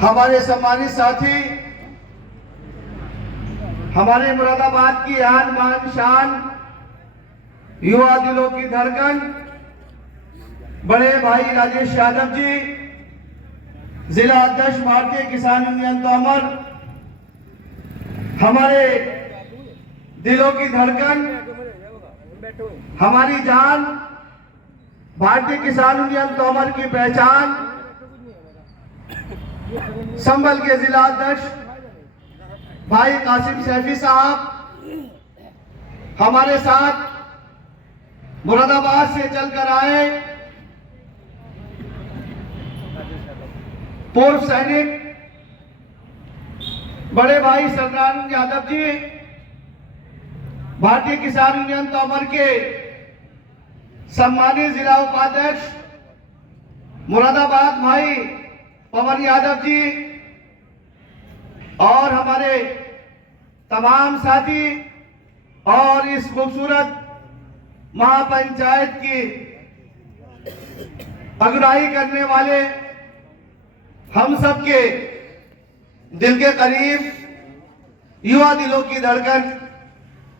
हमारे सम्मानित साथी, हमारे मुरादाबाद की आन बान शान, युवा दिलों की धड़कन, बड़े भाई राजेश यादव जी, जिला अध्यक्ष भारतीय किसान यूनियन तोमर, हमारे दिलों की धड़कन, हमारी जान, भारतीय किसान यूनियन तोमर की पहचान, संभल के जिला अध्यक्ष भाई कासिम सैफी साहब, हमारे साथ मुरादाबाद से चलकर आए पूर्व सैनिक बड़े भाई सत्यनारायण यादव जी, भारतीय किसान यूनियन तोमर के सम्मानित जिला उपाध्यक्ष मुरादाबाद भाई पवन यादव जी, और हमारे तमाम साथी और इस खूबसूरत महापंचायत की अगुवाई करने वाले हम सबके दिल के करीब युवा दिलों की धड़कन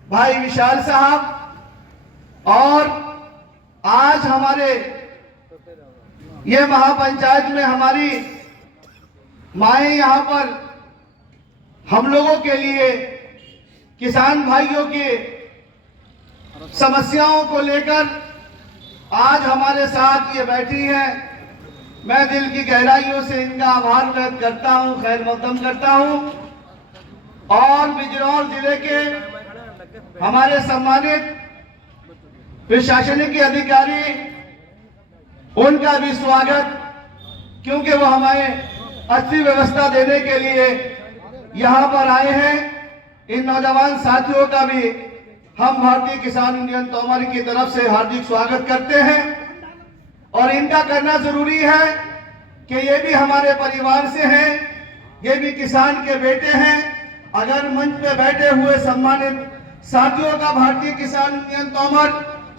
भाई विशाल साहब, और आज हमारे ये महापंचायत में हमारी माएं यहाँ पर हम लोगों के लिए किसान भाइयों की समस्याओं को लेकर आज हमारे साथ ये बैठी हैं। मैं दिल की गहराइयों से इनका आभार व्यक्त करता हूं, खैर मकदम करता हूं, और बिजनौर जिले के हमारे सम्मानित प्रशासनिक अधिकारी, उनका भी स्वागत, क्योंकि वो हमें अच्छी व्यवस्था देने के लिए यहाँ पर आए हैं। इन नौजवान साथियों का भी हम भारतीय किसान यूनियन तोमर की तरफ से हार्दिक स्वागत करते हैं, और इनका करना जरूरी है कि ये भी हमारे परिवार से हैं, ये भी किसान के बेटे हैं। अगर मंच पे बैठे हुए सम्मानित साथियों का भारतीय किसान यूनियन तोमर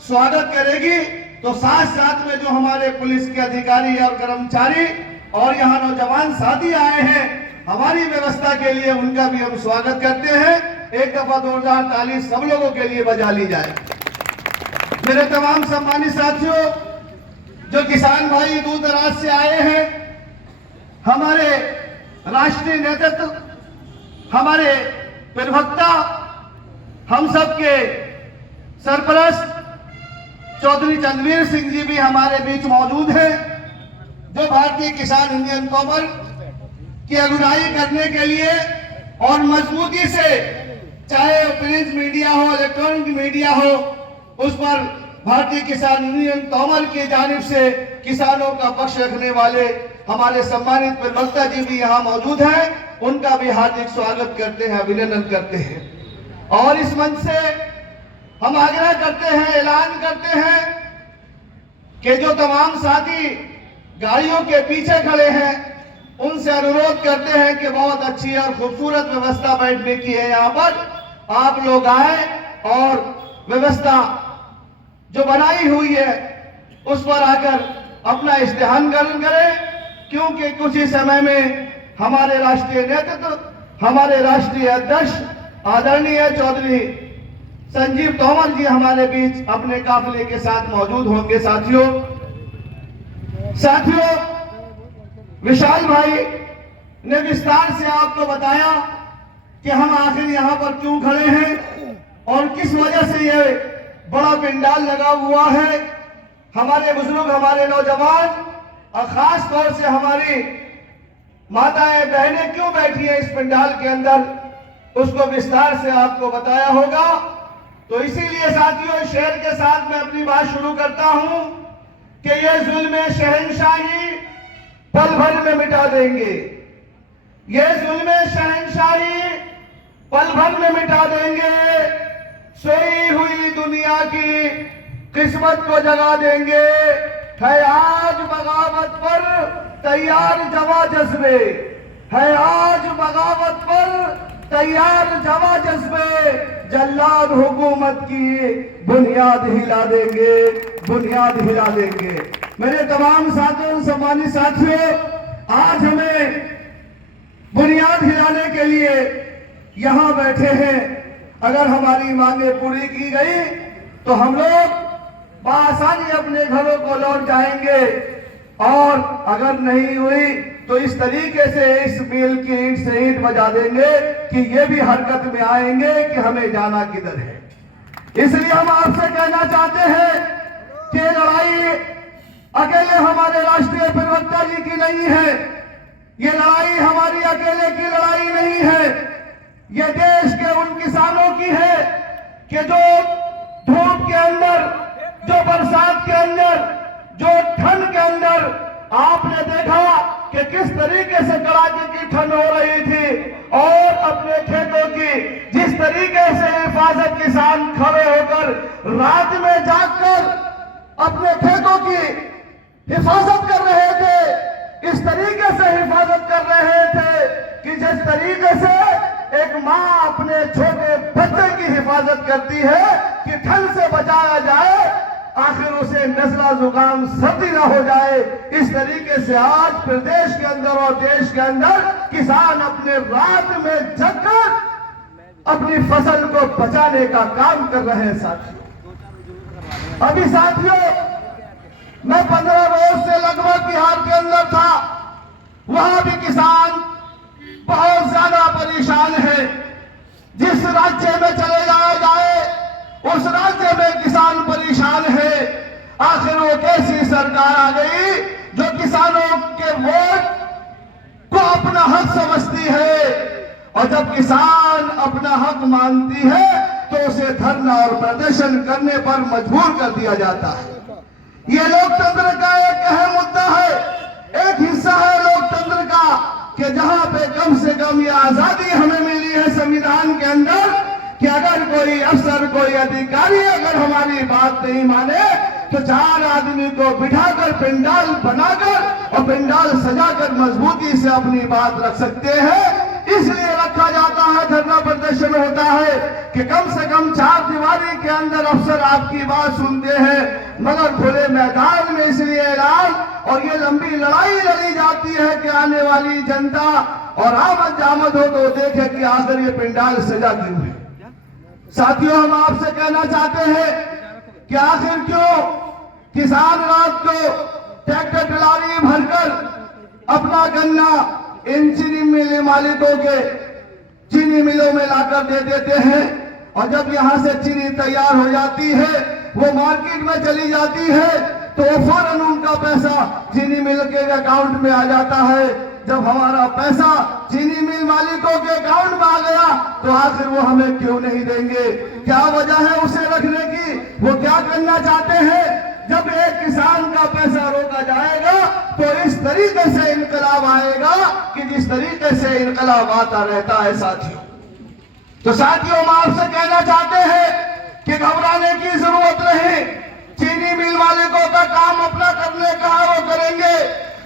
स्वागत करेगी, तो साथ साथ में जो हमारे पुलिस के अधिकारी और कर्मचारी और यहाँ नौजवान साथी आए हैं हमारी व्यवस्था के लिए, उनका भी हम स्वागत करते हैं। एक दफा जोरदार ताली सब लोगों के लिए बजा ली जाए। मेरे तमाम सम्मानित साथियों, जो किसान भाई दूर दराज से आए हैं, हमारे राष्ट्रीय नेतृत्व, हमारे प्रवक्ता, हम सबके सरपरस्त चौधरी चंद्रवीर सिंह जी भी हमारे बीच मौजूद हैं, जो भारतीय किसान यूनियन तोमर की अगुवाई करने के लिए और मजबूती से, चाहे प्रिंट मीडिया हो, इलेक्ट्रॉनिक मीडिया हो, उस पर भारतीय किसान यूनियन तोमर की जानिब से किसानों का पक्ष रखने वाले हमारे सम्मानित प्रवक्ता जी भी यहाँ मौजूद हैं। उनका भी हार्दिक स्वागत करते हैं, अभिनंदन करते हैं। और इस मंच से हम आग्रह करते हैं, ऐलान करते हैं कि जो तमाम साथी गाड़ियों के पीछे खड़े हैं, उनसे अनुरोध करते हैं कि बहुत अच्छी और खूबसूरत व्यवस्था बैठने की है यहाँ पर, आप लोग आए और व्यवस्था जो बनाई हुई है उस पर आकर अपना इस्तेहान ग्रहण करें, क्योंकि कुछ ही समय में हमारे राष्ट्रीय नेतृत्व, हमारे राष्ट्रीय अध्यक्ष आदरणीय चौधरी संजीव तोमर जी हमारे बीच अपने काफिले के साथ मौजूद होंगे। साथियों, विशाल भाई ने विस्तार से आपको बताया कि हम आखिर यहाँ पर क्यों खड़े हैं और किस वजह से ये बड़ा पंडाल लगा हुआ है। हमारे बुजुर्ग, हमारे नौजवान और खास तौर से हमारी माताएं बहनें क्यों बैठी हैं इस पंडाल के अंदर, उसको विस्तार से आपको बताया होगा। तो इसीलिए साथियों, शेर के साथ मैं अपनी बात शुरू करता हूं कि ये जुल्म शहंशाही पल भर में मिटा देंगे, ये जुल्म शहंशाही पल भर में मिटा देंगे, सोई हुई दुनिया की किस्मत को जगा देंगे। है आज बगावत पर तैयार जवा जज्बे, है आज बगावत पर तैयार जवा जज्बे, जल्लाद हुकूमत की बुनियाद हिला देंगे, बुनियाद हिला देंगे। मेरे तमाम साथियों, सम्मानित साथियों, आज हमें यहाँ बैठे हैं, अगर हमारी मांगे पूरी की गई तो हम लोग बआसानी अपने घरों को लौट जाएंगे, और अगर नहीं हुई तो इस तरीके से इस मिल की ईंट से ईंट बजा देंगे कि ये भी हरकत में आएंगे कि हमें जाना किधर है। इसलिए हम आपसे कहना चाहते हैं कि लड़ाई अकेले हमारे राष्ट्रीय प्रवक्ता जी की नहीं है, ये लड़ाई हमारी अकेले की लड़ाई नहीं है, ये देश के उन किसानों की है कि जो धूप के अंदर, जो बरसात के अंदर, जो ठंड के अंदर आपने देखा कि किस तरीके से कड़ाके की ठंड हो रही थी, और अपने खेतों की जिस तरीके से हिफाजत किसान खड़े होकर रात में जागकर अपने खेतों की हिफाजत कर रहे थे, इस तरीके से हिफाजत कर रहे थे कि जिस तरीके से एक माँ अपने छोटे बच्चे की हिफाजत करती है कि ठंड से बचाया जाए, आखिर उसे नजला जुकाम सर्दी ना हो जाए, इस तरीके से आज प्रदेश के अंदर और देश के अंदर किसान अपने रात में जगकर अपनी फसल को बचाने का काम कर रहे हैं। साथियों, अभी साथियों मैं 15 रोज से लगभग बिहार के अंदर था, वहां भी किसान बहुत ज्यादा परेशान है। जिस राज्य में चले जाया जाए उस राज्य में किसान परेशान है। आखिर वो कैसी सरकार आ गई जो किसानों के वोट को अपना हक समझती है, और जब किसान अपना हक मानती है तो उसे धरना और प्रदर्शन करने पर मजबूर कर दिया जाता है। ये लोकतंत्र का एक अहम मुद्दा है, एक हिस्सा है लोकतंत्र का कि जहां पे कम से कम ये आजादी हमें मिली है संविधान के अंदर कि अगर कोई अफसर, कोई अधिकारी अगर हमारी बात नहीं माने तो 4 आदमी को बिठाकर पंडाल बनाकर और पंडाल सजाकर मजबूती से अपनी बात रख सकते हैं। इसलिए रखा जाता है, धरना प्रदर्शन होता है कि कम से कम 4 दीवारी के अंदर अफसर आपकी बात सुनते हैं, मगर खुले मैदान में इसलिए ऐलान और ये लंबी लड़ाई लड़ी जाती है कि आने वाली जनता और आमद जामद हो तो देखे कि आखिर ये पंडाल सजा क्यों है। साथियों, हम आपसे कहना चाहते हैं कि आखिर क्यों किसान रात को ट्रैक्टर ट्राली भरकर अपना गन्ना इन चीनी मिल मालिकों के चीनी मिलों में लाकर दे देते हैं, और जब यहां से चीनी तैयार हो जाती है वो मार्केट में चली जाती है तो फौरन उनका पैसा चीनी मिल के अकाउंट में आ जाता है। जब हमारा पैसा चीनी मिल मालिकों के अकाउंट में आ गया तो आखिर वो हमें क्यों नहीं देंगे? क्या वजह है उसे रखने की? वो क्या करना चाहते हैं? जब एक किसान का पैसा रोका जाएगा तो इस तरीके से इनकलाब आएगा कि जिस तरीके से इनकलाब आता रहता है। साथियों, तो साथियों, हम आपसे कहना चाहते हैं कि घबराने की जरूरत नहीं। चीनी मिल मालिकों का काम अपना करने का है, वो करेंगे।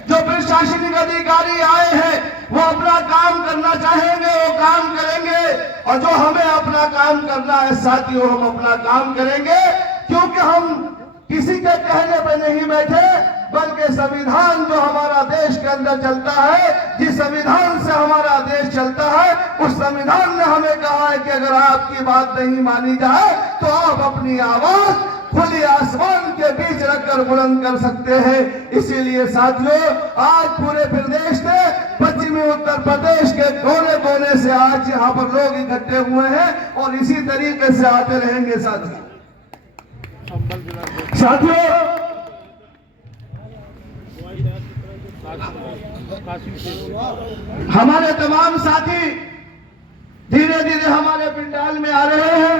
जो प्रशासनिक अधिकारी आए हैं वो अपना काम करना चाहेंगे, वो काम करेंगे, और जो हमें अपना काम करना है साथियों, हम अपना काम करेंगे, क्योंकि हम किसी के कहने पे नहीं बैठे, बल्कि संविधान जो हमारा देश के अंदर चलता है, जिस संविधान से हमारा देश चलता है, उस संविधान ने हमें कहा है कि अगर आपकी बात नहीं मानी जाए तो आप अपनी आवाज खुली आसमान के बीच रखकर बुलंद कर सकते हैं। इसीलिए साथियों, आज पूरे प्रदेश में पश्चिमी उत्तर प्रदेश के कोने कोने से आज यहाँ पर लोग इकट्ठे हुए हैं और इसी तरीके से आते रहेंगे। साथियों, हमारे तमाम साथी धीरे धीरे हमारे पंडाल में आ रहे हैं।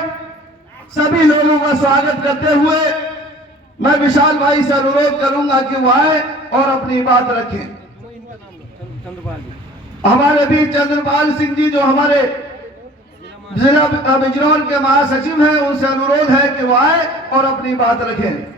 सभी लोगों का स्वागत करते हुए मैं विशाल भाई से अनुरोध करूंगा कि वो आए और अपनी बात रखें। हमारे बीच चंद्रपाल सिंह जी जो हमारे जिला बिजनौर के महासचिव हैं, उनसे अनुरोध है कि वो आए और अपनी बात रखें।